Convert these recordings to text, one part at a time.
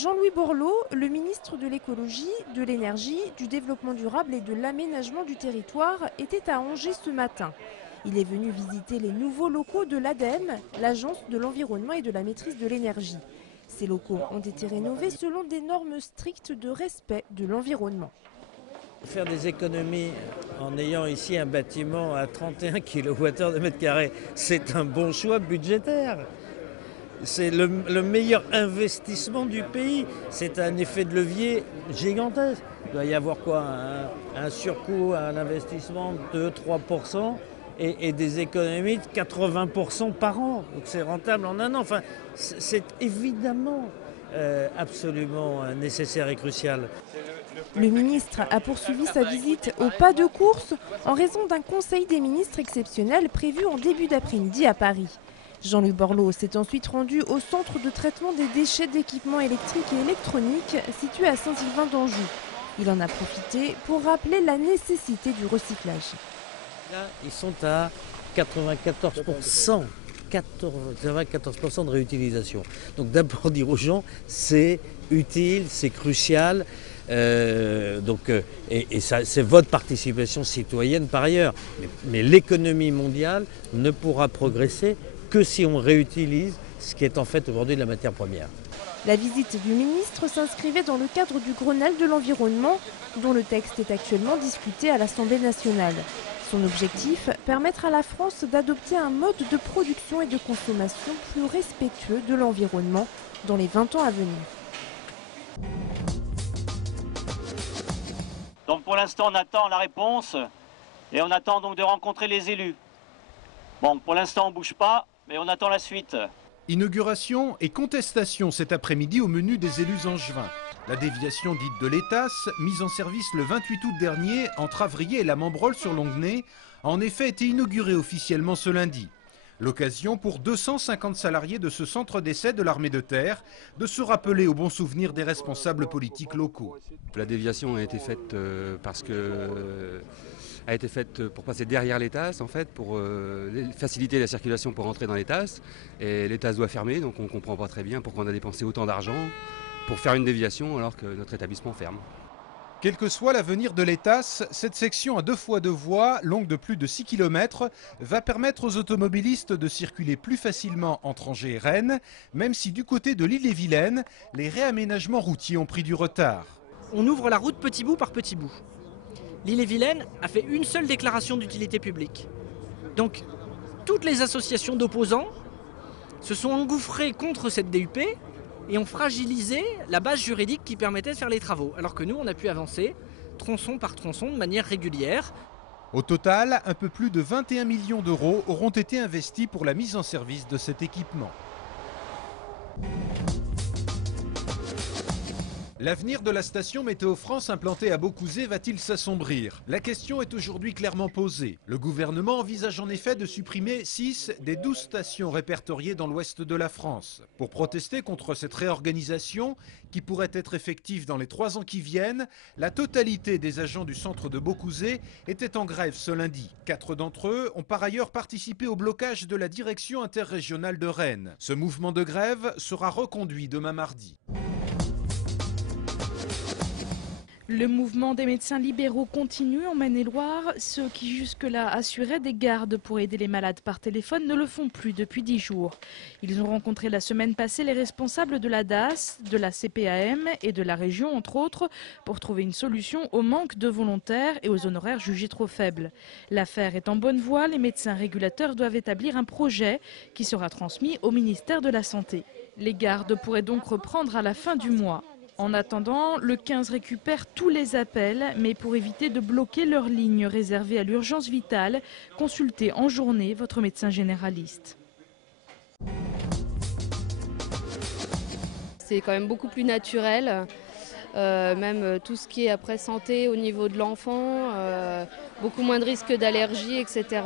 Jean-Louis Borloo, le ministre de l'écologie, de l'énergie, du développement durable et de l'aménagement du territoire, était à Angers ce matin. Il est venu visiter les nouveaux locaux de l'ADEME, l'Agence de l'environnement et de la maîtrise de l'énergie. Ces locaux ont été rénovés selon des normes strictes de respect de l'environnement. Faire des économies en ayant ici un bâtiment à 31 kWh de mètre carré, c'est un bon choix budgétaire. C'est le meilleur investissement du pays. C'est un effet de levier gigantesque. Il doit y avoir quoi, un surcoût, un investissement de 2-3% et des économies de 80% par an. Donc c'est rentable en un an. Enfin, c'est évidemment absolument nécessaire et crucial. Le ministre a poursuivi sa visite au pas de course en raison d'un conseil des ministres exceptionnel prévu en début d'après-midi à Paris. Jean-Louis Borloo s'est ensuite rendu au centre de traitement des déchets d'équipements électriques et électroniques situé à Saint-Sylvain d'Anjou. Il en a profité pour rappeler la nécessité du recyclage. Là, ils sont à 94%. 94% de réutilisation. Donc d'abord dire aux gens, c'est utile, c'est crucial. Et ça, c'est votre participation citoyenne par ailleurs. Mais l'économie mondiale ne pourra progresser que si on réutilise ce qui est en fait aujourd'hui de la matière première. La visite du ministre s'inscrivait dans le cadre du Grenelle de l'environnement, dont le texte est actuellement discuté à l'Assemblée nationale. Son objectif, permettre à la France d'adopter un mode de production et de consommation plus respectueux de l'environnement dans les 20 ans à venir. Donc pour l'instant, on attend la réponse et on attend donc de rencontrer les élus. Bon, pour l'instant, on ne bouge pas, mais on attend la suite. Inauguration et contestation cet après-midi au menu des élus angevins. La déviation dite de l'Étasse, mise en service le 28 août dernier entre Avrier et la Membrolle sur Longuenay, a en effet été inaugurée officiellement ce lundi. L'occasion pour 250 salariés de ce centre d'essai de l'armée de terre de se rappeler au bon souvenir des responsables politiques locaux. La déviation a été faite pour passer derrière les tasses, en fait, pour faciliter la circulation pour entrer dans les tasses. Et les tasses doivent fermer, donc on ne comprend pas très bien pourquoi on a dépensé autant d'argent pour faire une déviation alors que notre établissement ferme. Quel que soit l'avenir de l'Étasse, cette section à 2 fois 2 voies, longue de plus de 6 km, va permettre aux automobilistes de circuler plus facilement entre Angers et Rennes, même si du côté de l'Ille-et-Vilaine, les réaménagements routiers ont pris du retard. On ouvre la route petit bout par petit bout. L'Ille-et-Vilaine a fait une seule déclaration d'utilité publique. Donc, toutes les associations d'opposants se sont engouffrées contre cette DUP et ont fragilisé la base juridique qui permettait de faire les travaux. Alors que nous, on a pu avancer tronçon par tronçon de manière régulière. Au total, un peu plus de 21 millions d'euros auront été investis pour la mise en service de cet équipement. L'avenir de la station Météo France implantée à Beaucouzé va-t-il s'assombrir? La question est aujourd'hui clairement posée. Le gouvernement envisage en effet de supprimer 6 des 12 stations répertoriées dans l'ouest de la France. Pour protester contre cette réorganisation, qui pourrait être effective dans les 3 ans qui viennent, la totalité des agents du centre de Beaucouzé étaient en grève ce lundi. 4 d'entre eux ont par ailleurs participé au blocage de la direction interrégionale de Rennes. Ce mouvement de grève sera reconduit demain mardi. Le mouvement des médecins libéraux continue en Maine-et-Loire. Ceux qui jusque-là assuraient des gardes pour aider les malades par téléphone ne le font plus depuis 10 jours. Ils ont rencontré la semaine passée les responsables de la DAS, de la CPAM et de la région, entre autres, pour trouver une solution au manque de volontaires et aux honoraires jugés trop faibles. L'affaire est en bonne voie. Les médecins régulateurs doivent établir un projet qui sera transmis au ministère de la Santé. Les gardes pourraient donc reprendre à la fin du mois. En attendant, le 15 récupère tous les appels, mais pour éviter de bloquer leur ligne réservée à l'urgence vitale, consultez en journée votre médecin généraliste. C'est quand même beaucoup plus naturel, même tout ce qui est après santé au niveau de l'enfant, beaucoup moins de risques d'allergie, etc.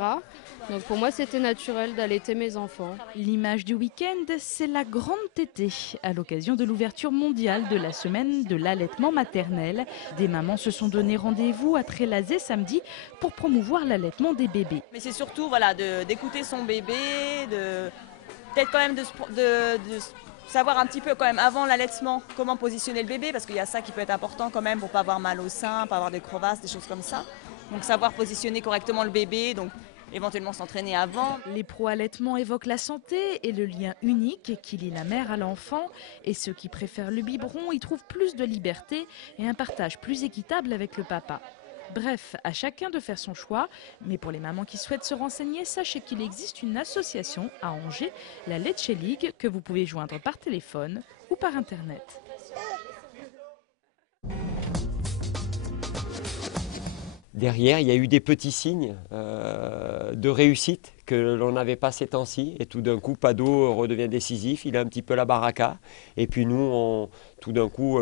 Donc pour moi, c'était naturel d'allaiter mes enfants. L'image du week-end, c'est la grande tétée. À l'occasion de l'ouverture mondiale de la semaine de l'allaitement maternel, des mamans se sont donné rendez-vous à Trélazé samedi pour promouvoir l'allaitement des bébés. Mais c'est surtout d'écouter son bébé, peut-être quand même de savoir un petit peu quand même avant l'allaitement comment positionner le bébé, parce qu'il y a ça qui peut être important quand même pour pas avoir mal au sein, pas avoir des crevasses, des choses comme ça. Donc savoir positionner correctement le bébé, donc éventuellement s'entraîner avant. Les pro-allaitement évoquent la santé et le lien unique qui lie la mère à l'enfant. Et ceux qui préfèrent le biberon y trouvent plus de liberté et un partage plus équitable avec le papa. Bref, à chacun de faire son choix. Mais pour les mamans qui souhaitent se renseigner, sachez qu'il existe une association à Angers, la Leche League, que vous pouvez joindre par téléphone ou par internet. Derrière, il y a eu des petits signes de réussite que l'on n'avait pas ces temps-ci. Et tout d'un coup, Pado redevient décisif, il a un petit peu la baraka. Et puis nous, tout d'un coup,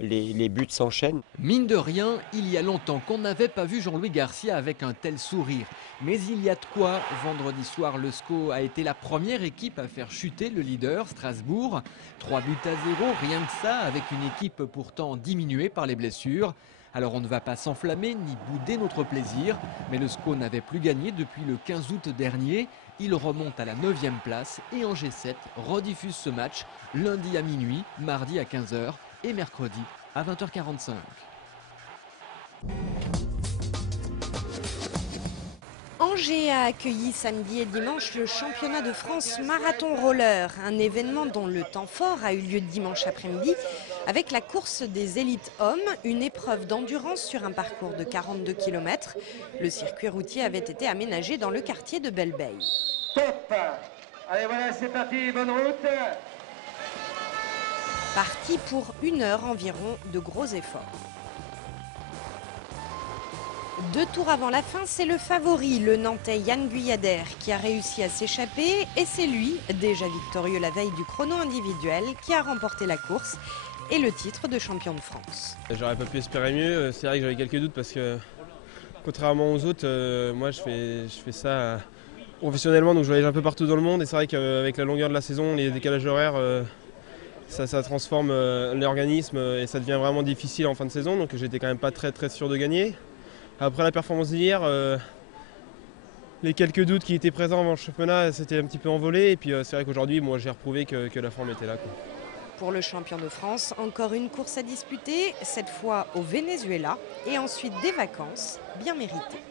les buts s'enchaînent. Mine de rien, il y a longtemps qu'on n'avait pas vu Jean-Louis Garcia avec un tel sourire. Mais il y a de quoi. Vendredi soir, le SCO a été la première équipe à faire chuter le leader, Strasbourg. 3 buts à 0, rien que ça, avec une équipe pourtant diminuée par les blessures. Alors on ne va pas s'enflammer ni bouder notre plaisir, mais le SCO n'avait plus gagné depuis le 15 août dernier. Il remonte à la 9e place et Angers 7 rediffuse ce match lundi à minuit, mardi à 15h et mercredi à 20h45. Angers a accueilli samedi et dimanche le championnat de France marathon roller, un événement dont le temps fort a eu lieu dimanche après-midi avec la course des élites hommes, une épreuve d'endurance sur un parcours de 42 km. Le circuit routier avait été aménagé dans le quartier de Belle-Beille. Top! Allez voilà, c'est parti, bonne route! Parti pour 1 heure environ de gros efforts. 2 tours avant la fin, c'est le favori, le Nantais Yann Guyader, qui a réussi à s'échapper. Et c'est lui, déjà victorieux la veille du chrono individuel, qui a remporté la course et le titre de champion de France. J'aurais pas pu espérer mieux. C'est vrai que j'avais quelques doutes parce que, contrairement aux autres, moi je fais ça professionnellement, donc je voyage un peu partout dans le monde. Et c'est vrai qu'avec la longueur de la saison, les décalages horaires, ça transforme l'organisme et ça devient vraiment difficile en fin de saison. Donc j'étais quand même pas très sûr de gagner. Après la performance d'hier, les quelques doutes qui étaient présents avant le championnat s'étaient un petit peu envolés. Et puis c'est vrai qu'aujourd'hui, moi j'ai reprouvé que la forme était là, quoi. Pour le champion de France, encore une course à disputer, cette fois au Venezuela, et ensuite des vacances bien méritées.